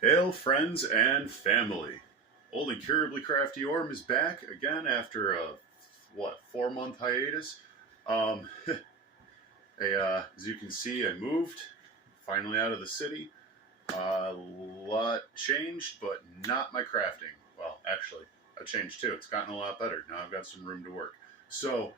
Hail, friends and family. Old Incurably Crafty Orm is back again after a, 4-month hiatus. Um, as you can see, I moved finally out of the city. A lot changed, but not my crafting. Well, actually, I changed too. It's gotten a lot better. Now I've got some room to work. So,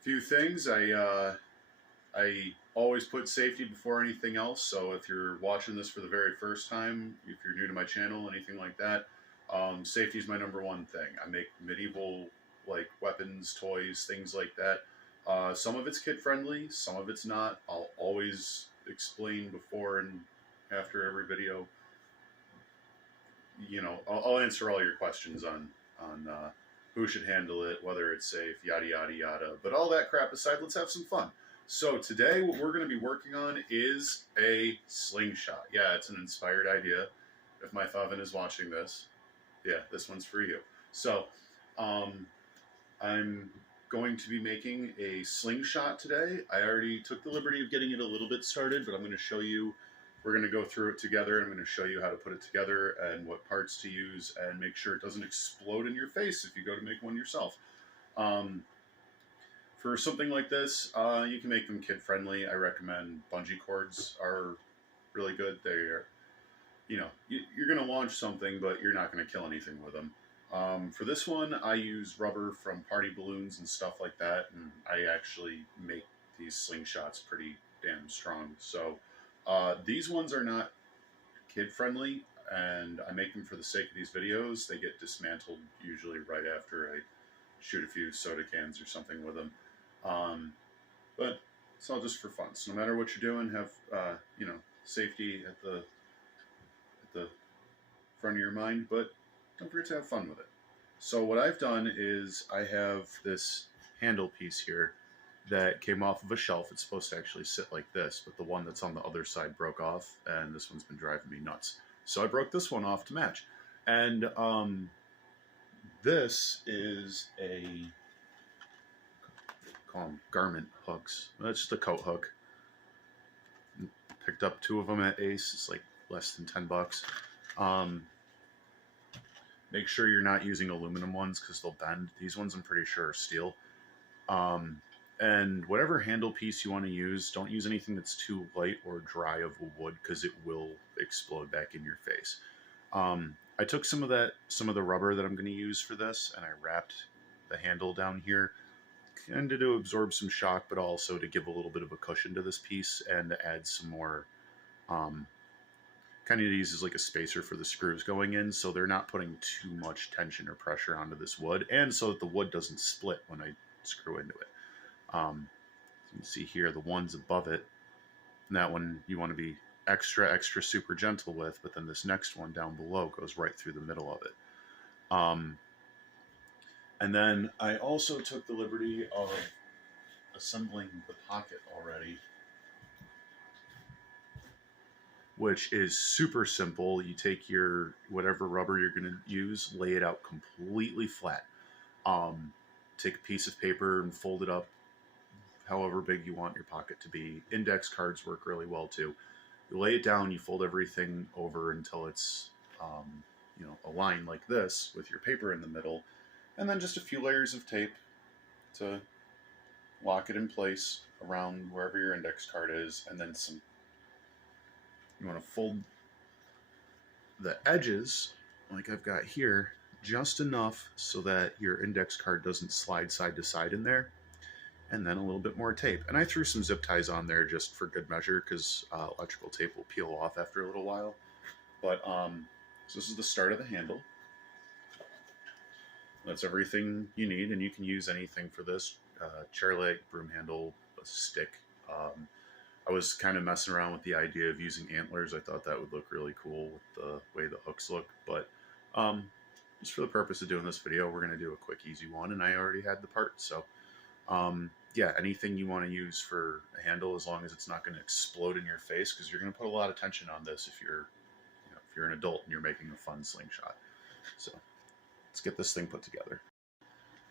few things. I always put safety before anything else. So if you're watching this for the very first time, if you're new to my channel, anything like that, safety is my number one thing. I make medieval like weapons, toys, things like that. Some of it's kid friendly, some of it's not. I'll always explain before and after every video. You know, I'll answer all your questions on who should handle it, whether it's safe, yada yada yada. But all that crap aside, let's have some fun. So today what we're going to be working on is a slingshot. Yeah, it's an inspired idea. If my Thavan is watching this, yeah, this one's for you. So I'm going to be making a slingshot today. I already took the liberty of getting it a little bit started, but I'm going to show you, we're going to go through it together. I'm going to show you how to put it together and what parts to use and make sure it doesn't explode in your face if you go to make one yourself. For something like this, you can make them kid-friendly. I recommend bungee cords are really good. They're, you know, you're going to launch something, but you're not going to kill anything with them. For this one, I use rubber from party balloons and stuff like that, and I actually make these slingshots pretty damn strong. So these ones are not kid-friendly, and I make them for the sake of these videos. They get dismantled usually right after I shoot a few soda cans or something with them. But it's all just for fun. So no matter what you're doing, have you know, safety at the front of your mind, but don't forget to have fun with it. So what I've done is I have this handle piece here that came off of a shelf. It's supposed to actually sit like this, but the one that's on the other side broke off, and this one's been driving me nuts. So I broke this one off to match. And this is a, call them garment hooks. That's just a coat hook. Picked up 2 of them at Ace. It's like less than $10. Make sure you're not using aluminum ones because they'll bend. These ones I'm pretty sure are steel. And whatever handle piece you want to use, don't use anything that's too light or dry of wood because it will explode back in your face. I took some of the rubber that I'm going to use for this, and I wrapped the handle down here, kind of to absorb some shock, but also to give a little bit of a cushion to this piece and to add some more, kind of use as like a spacer for the screws going in, so they're not putting too much tension or pressure onto this wood, and so that the wood doesn't split when I screw into it. So you can see here the ones above it, and that one you want to be extra super gentle with, but then this next one down below goes right through the middle of it. And then I also took the liberty of assembling the pocket already, which is super simple. You take your whatever rubber you're going to use, lay it out completely flat. Take a piece of paper and fold it up however big you want your pocket to be. Index cards work really well too. You lay it down, you fold everything over until it's you know, a line like this with your paper in the middle, and then just a few layers of tape to lock it in place around wherever your index card is, and then some, you want to fold the edges like I've got here just enough so that your index card doesn't slide side to side in there, and then a little bit more tape. And I threw some zip ties on there just for good measure because electrical tape will peel off after a little while. But so this is the start of the handle. That's everything you need, and you can use anything for this. Chair leg, broom handle, a stick. I was kind of messing around with the idea of using antlers. I thought that would look really cool with the way the hooks look, but just for the purpose of doing this video, we're going to do a quick, easy one, and I already had the part. So yeah, anything you want to use for a handle, as long as it's not going to explode in your face, because you're going to put a lot of tension on this if you're, you know, if you're an adult and you're making a fun slingshot. So let's get this thing put together.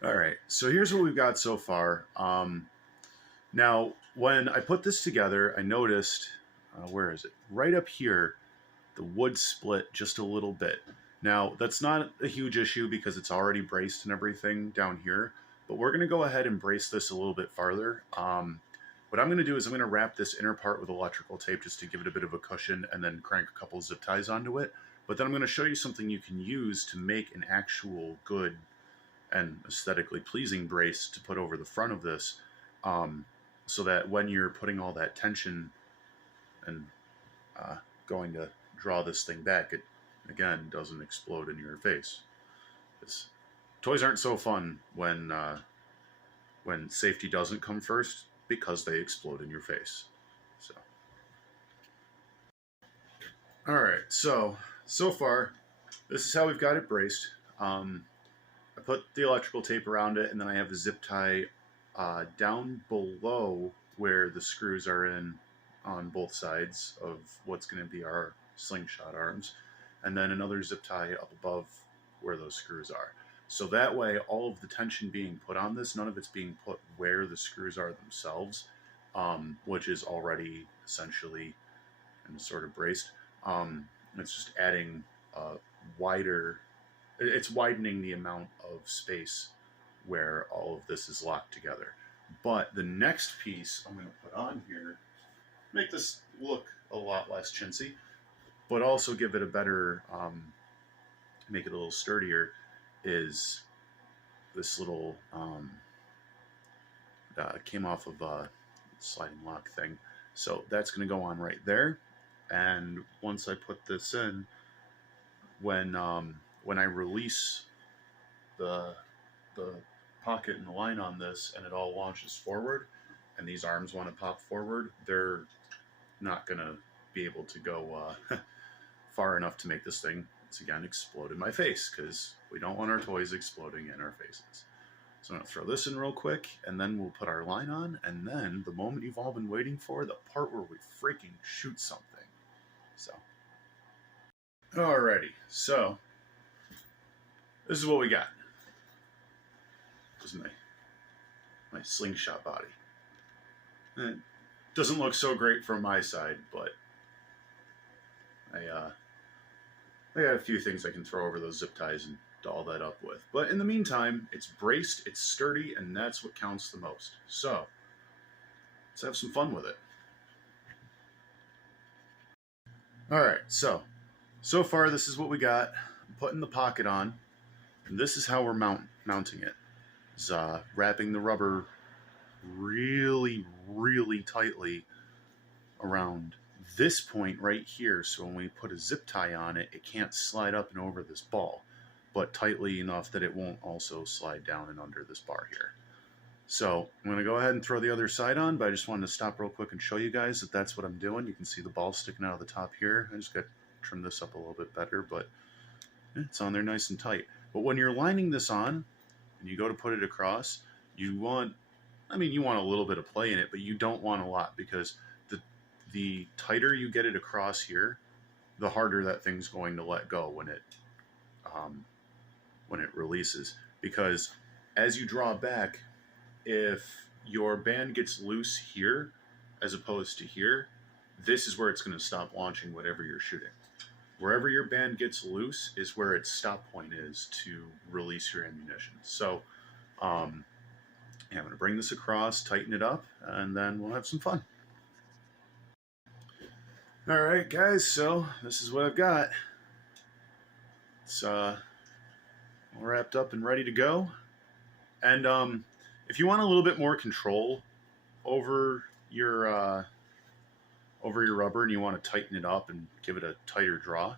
All right, so here's what we've got so far. Now, when I put this together, I noticed, where is it? Right up here, the wood split just a little bit. Now, that's not a huge issue because it's already braced and everything down here, but we're going to go ahead and brace this a little bit farther. What I'm going to do is I'm going to wrap this inner part with electrical tape just to give it a bit of a cushion and then crank a couple zip ties onto it. But then I'm going to show you something you can use to make an actual good and aesthetically pleasing brace to put over the front of this, so that when you're putting all that tension and going to draw this thing back, it again doesn't explode in your face. Toys aren't so fun when safety doesn't come first, because they explode in your face. So, all right. So far, this is how we've got it braced. I put the electrical tape around it, and then I have a zip tie down below where the screws are in on both sides of what's going to be our slingshot arms, and then another zip tie up above where those screws are. So that way, all of the tension being put on this, none of it's being put where the screws are themselves, which is already essentially and sort of braced. It's just adding wider, it's widening the amount of space where all of this is locked together. But the next piece I'm going to put on here, make this look a lot less chintzy, but also give it a better, make it a little sturdier, is this little, came off of a sliding lock thing. So that's going to go on right there. And once I put this in, when I release the pocket and the line on this and it all launches forward and these arms want to pop forward, they're not going to be able to go far enough to make this thing, once again, explode in my face, because we don't want our toys exploding in our faces. So I'm going to throw this in real quick, and then we'll put our line on, and then the moment you've all been waiting for, the part where we freaking shoot something. So, alrighty, so this is what we got. This is my slingshot body. And it doesn't look so great from my side, but I got a few things I can throw over those zip ties and doll that up with. But in the meantime, it's braced, it's sturdy, and that's what counts the most. So, let's have some fun with it. Alright, so far this is what we got. I'm putting the pocket on, and this is how we're mounting it. It's wrapping the rubber really, really tightly around this point right here, so when we put a zip tie on it, it can't slide up and over this ball, but tightly enough that it won't also slide down and under this bar here. So I'm going to go ahead and throw the other side on, but I just wanted to stop real quick and show you guys that that's what I'm doing. You can see the ball sticking out of the top here. I just got to trim this up a little bit better, but it's on there nice and tight. But when you're lining this on and you go to put it across, you want a little bit of play in it, but you don't want a lot, because the tighter you get it across here, the harder that thing's going to let go when it releases. Because as you draw back, if your band gets loose here as opposed to here, this is where it's going to stop launching whatever you're shooting. Wherever your band gets loose is where its stop point is to release your ammunition. So I'm going to bring this across, tighten it up, and then we'll have some fun. Alright guys, so this is what I've got. It's all wrapped up and ready to go. And if you want a little bit more control over your rubber and you want to tighten it up and give it a tighter draw,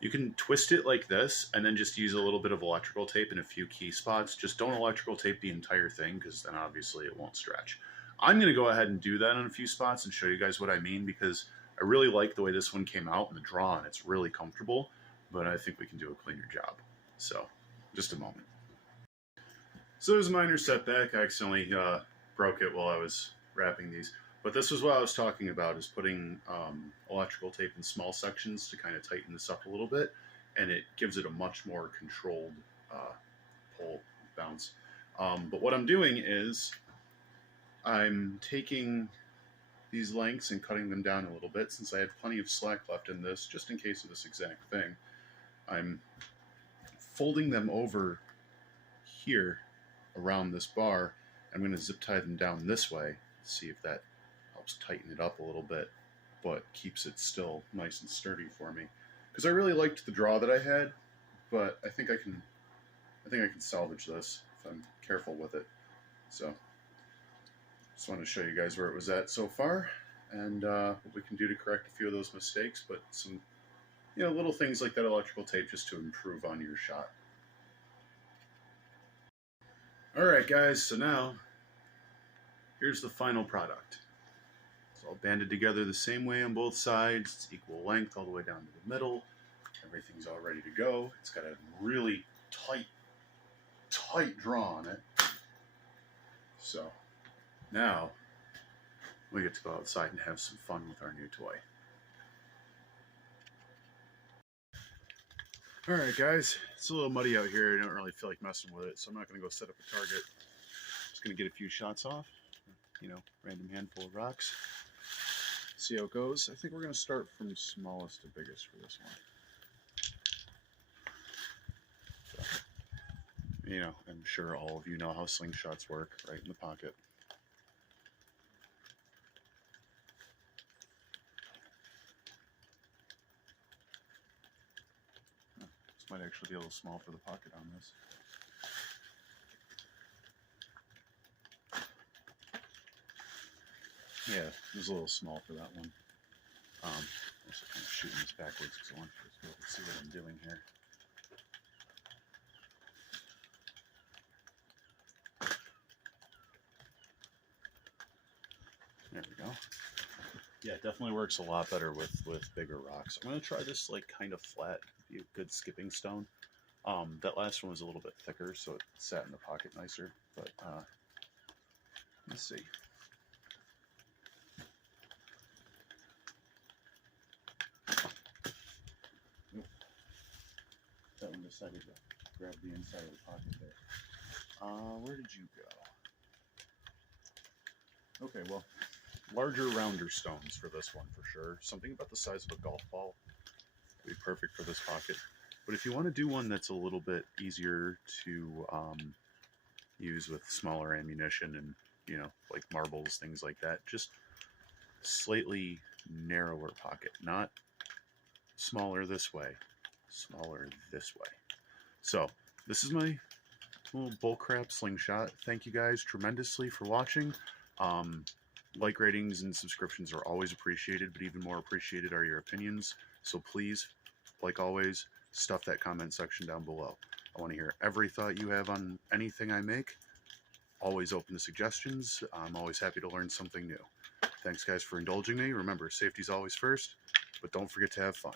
you can twist it like this and then just use a little bit of electrical tape in a few key spots. Just don't electrical tape the entire thing, because then obviously it won't stretch. I'm going to go ahead and do that in a few spots and show you guys what I mean, because I really like the way this one came out in the draw, and it's really comfortable, but I think we can do a cleaner job. So, just a moment. So there's a minor setback. I accidentally broke it while I was wrapping these. But this was what I was talking about, is putting electrical tape in small sections to kind of tighten this up a little bit, and it gives it a much more controlled pull bounce. But what I'm doing is I'm taking these lengths and cutting them down a little bit, since I had plenty of slack left in this, just in case of this exact thing. I'm folding them over here around this bar. I'm going to zip tie them down this way, see if that helps tighten it up a little bit, but keeps it still nice and sturdy for me. Because I really liked the draw that I had, but I think I can salvage this if I'm careful with it. So just wanted to show you guys where it was at so far, and what we can do to correct a few of those mistakes, but some, you know, little things like that electrical tape just to improve on your shot. Alright guys, so now here's the final product. It's all banded together the same way on both sides. It's equal length all the way down to the middle. Everything's all ready to go. It's got a really tight draw on it. So now we get to go outside and have some fun with our new toy. Alright guys, it's a little muddy out here. I don't really feel like messing with it, so I'm not going to go set up a target. Just going to get a few shots off. You know, random handful of rocks. See how it goes. I think we're going to start from smallest to biggest for this one. So, you know, I'm sure all of you know how slingshots work, right in the pocket. This might actually be a little small for the pocket on this. Yeah, it was a little small for that one. I'm also kind of shooting this backwards because I want you to be able to see what I'm doing here. There we go. Yeah, it definitely works a lot better with bigger rocks. I'm going to try this like kind of flat, be a good skipping stone. That last one was a little bit thicker, so it sat in the pocket nicer. But let's see. Nope. That one decided to grab the inside of the pocket there. Where did you go? Okay, well, larger, rounder stones for this one for sure. Something about the size of a golf ball would be perfect for this pocket. But if you want to do one that's a little bit easier to use with smaller ammunition and, you know, like marbles, things like that, just slightly narrower pocket, not smaller this way, smaller this way. So this is my little bullcrap slingshot. Thank you guys tremendously for watching. Like ratings and subscriptions are always appreciated, but even more appreciated are your opinions. So please, like always, stuff that comment section down below. I want to hear every thought you have on anything I make. Always open to suggestions. I'm always happy to learn something new. Thanks guys for indulging me. Remember, safety's always first, but don't forget to have fun.